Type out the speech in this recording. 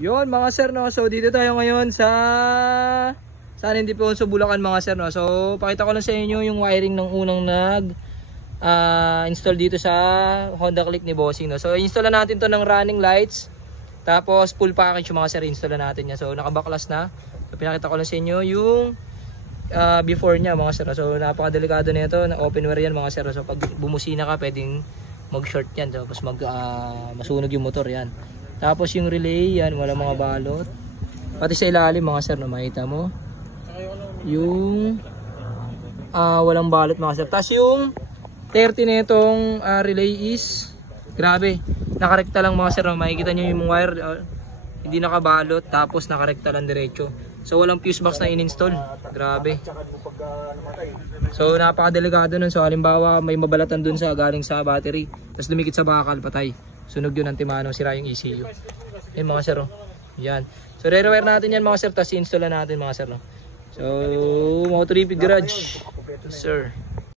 Yun mga sir, no? So dito tayo ngayon sa San Ildefonso, Bulacan mga sir, no? So pakita ko lang sa inyo yung wiring ng unang install dito sa Honda Click ni Bossing, no? So install na natin to ng running lights. Tapos full package yung mga sir, install na natin niya. So nakabaklas na. So pinakita ko lang sa inyo yung before niya mga sir. So napakadelikado nito, na open wire yan mga sir. So pag bumusina ka, pwedeng mag-short yan. Tapos masunog yung motor yan. Tapos yung relay yan, wala mga balot. Pati sa ilalim mga sir, no, makita mo yung walang balot mga sir. Tapos yung 30 na itong relay is grabe, nakarekta lang mga sir, no. Makikita nyo yung wire hindi nakabalot, tapos nakarekta lang diretso. So walang fuse box na in-install. Grabe. So napakadelikado nun. So halimbawa may mabalatan dun sa galing sa battery, tapos dumikit sa bakal, patay. Sunog yun ng timano, sira yung ECU. Ayun mga sir, oh. Yan. So re-rewire natin yan mga sir, tapos i-install na natin mga sir, no. So Motor Repeat Garage, sir.